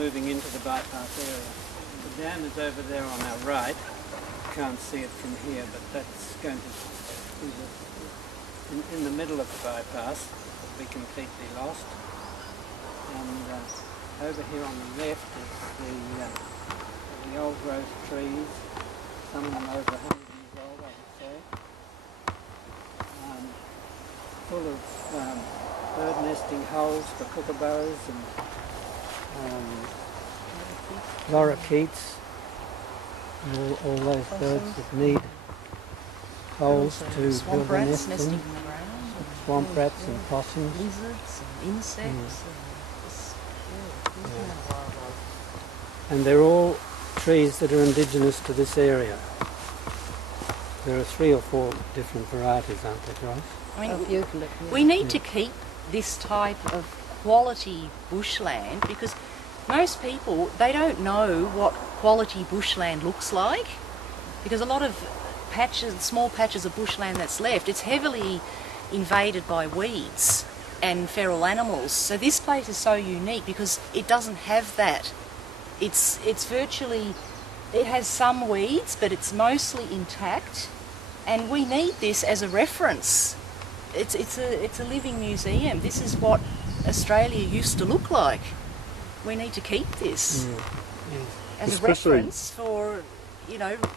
moving into the bypass area. The dam is over there on our right. You can't see it from here, but that's going to be in the middle of the bypass. It'll be completely lost. And over here on the left is the old growth trees, some of them over 100 years old, I would say, full of bird nesting holes for kookaburras and lorikeets, all those birds that need holes to build their nests in. Swamp rats and possums. Lizards and insects. And they're all trees that are indigenous to this area. There are 3 or 4 different varieties, aren't there, Joyce? I mean, we need to keep this type of quality bushland because most people, they don't know what quality bushland looks like because a lot of small patches of bushland that's left, it's heavily invaded by weeds and feral animals. So this place is so unique because it doesn't have that. It's virtually, it has some weeds, but it's mostly intact, and we need this as a reference. It's a living museum. This is what Australia used to look like. We need to keep this as a reference for,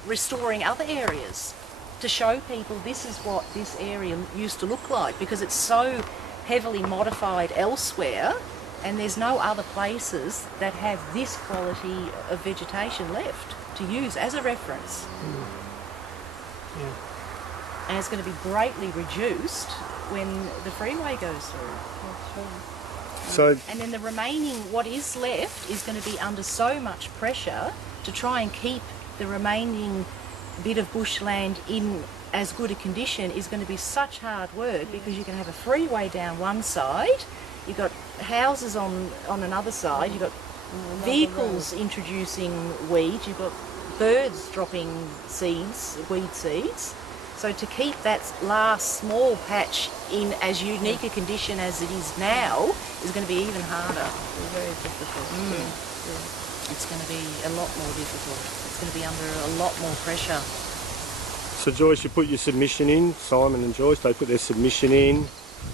restoring other areas, to show people this is what this area used to look like, because it's so heavily modified elsewhere and there's no other places that have this quality of vegetation left to use as a reference. And it's going to be greatly reduced when the freeway goes through. So, and then the remaining, what is left, is going to be under so much pressure to try and keep the remaining bit of bushland in as good a condition is going to be such hard work because you're going to have a freeway down one side, you've got houses on another side, you've got vehicles introducing weeds, you've got birds dropping seeds, weed seeds. So to keep that last small patch in as unique a condition as it is now is going to be even harder. Very difficult. It's going to be a lot more difficult. It's going to be under a lot more pressure. So Joyce, you put your submission in, Simon and Joyce, they put their submission in.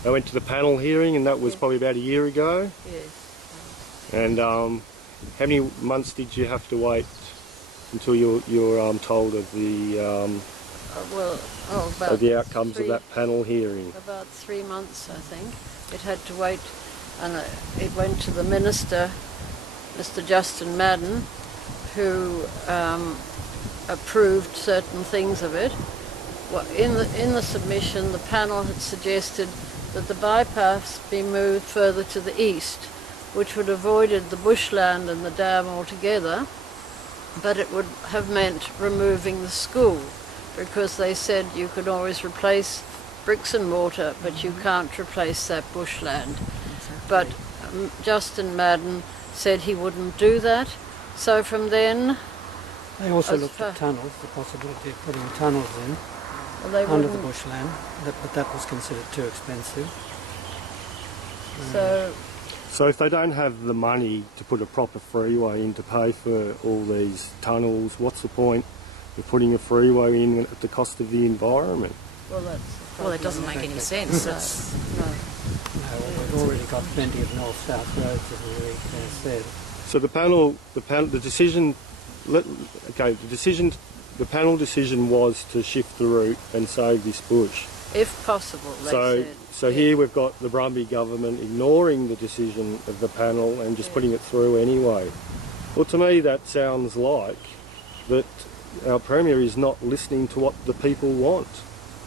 They went to the panel hearing, and that was probably about a year ago. Yes. And how many months did you have to wait until you're told of the about the outcomes of that panel hearing? About 3 months, I think. It had to wait, and it went to the minister, Mr. Justin Madden, who approved certain things of it. Well, in the submission, the panel had suggested that the bypass be moved further to the east, which would have avoided the bushland and the dam altogether, but it would have meant removing the school, because they said you could always replace bricks and mortar, but you can't replace that bushland. But Justin Madden said he wouldn't do that, so from then... They also looked at tunnels, the possibility of putting tunnels in under the bushland, but that was considered too expensive. So if they don't have the money to put a proper freeway in to pay for all these tunnels, what's the point of putting a freeway in at the cost of the environment? Well, it doesn't make any sense. No. No, we've already got plenty of north-south roads, as Eric said. So the panel decision was to shift the route and save this bush. If possible, they said. So here we've got the Brumby government ignoring the decision of the panel and just putting it through anyway. Well, to me that sounds like that our Premier is not listening to what the people want.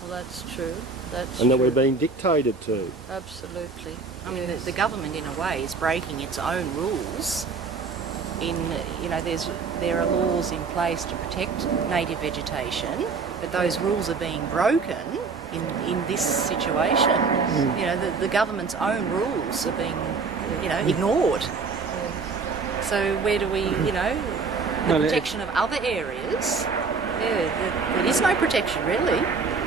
Well, that's true. And that we're being dictated to. Absolutely. I mean, the government, in a way, is breaking its own rules. There are laws in place to protect native vegetation, but those rules are being broken in this situation. The government's own rules are being, ignored. So where do we, the protection of other areas? There is no protection really.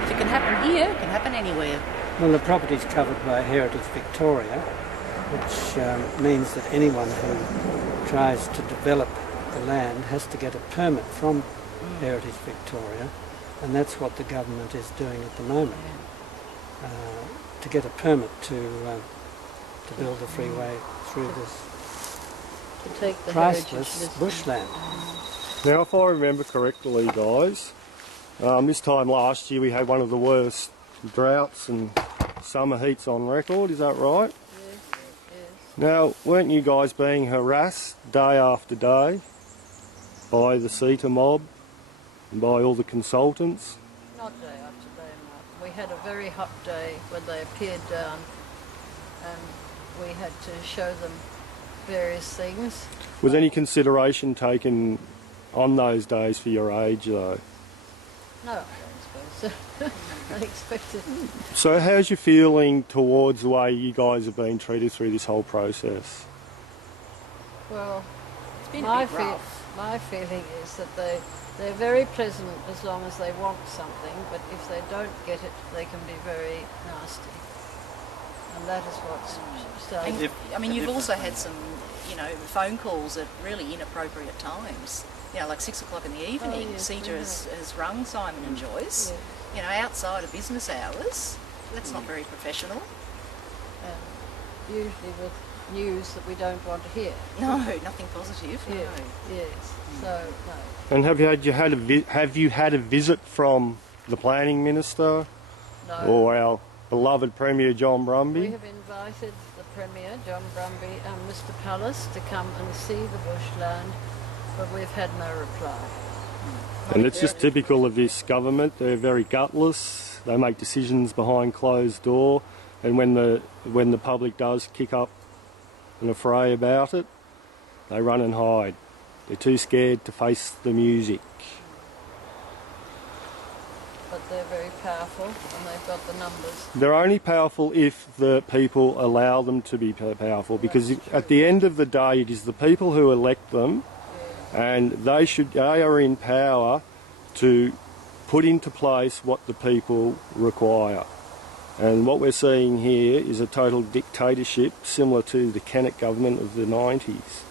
If it can happen here, it can happen anywhere. Well, the property is covered by Heritage Victoria, which means that anyone who tries to develop the land has to get a permit from Heritage Victoria, and that's what the government is doing at the moment, to get a permit to build a freeway through this To take the priceless heritage bushland. Now, if I remember correctly, guys, this time last year we had one of the worst droughts and summer heats on record, is that right? Yes. Now, weren't you guys being harassed day after day by the CETA mob and by all the consultants? Not day after day, Mark. We had a very hot day when they appeared down, and we had to show them various things. Was any consideration taken on those days for your age, though? No, I don't suppose so. I expected. So how's your feeling towards the way you guys have been treated through this whole process? Well, It's been a bit rough. my feeling is that they're very pleasant as long as they want something, but if they don't get it, they can be very nasty. And that is what's starting. I mean, you've also had some, phone calls at really inappropriate times. Like 6 o'clock in the evening, yes, CETA we has rung Simon and Joyce. Outside of business hours. That's not very professional. Usually with news that we don't want to hear. No, nothing positive. No. Yes. So no. And have you had a visit from the planning minister No. or our beloved Premier John We Brumby? have invited the Premier, John Brumby, and Mr. Pallas to come and see the bushland, but we've had no reply. And it's just typical of this government. They're very gutless. They make decisions behind closed door, and when the public does kick up an affray about it, they run and hide. They're too scared to face the music. But they're very powerful, and they've got the numbers. They're only powerful if the people allow them to be powerful, because at the end of the day, it is the people who elect them, and they are in power to put into place what the people require. And what we're seeing here is a total dictatorship similar to the Kennett government of the 90s.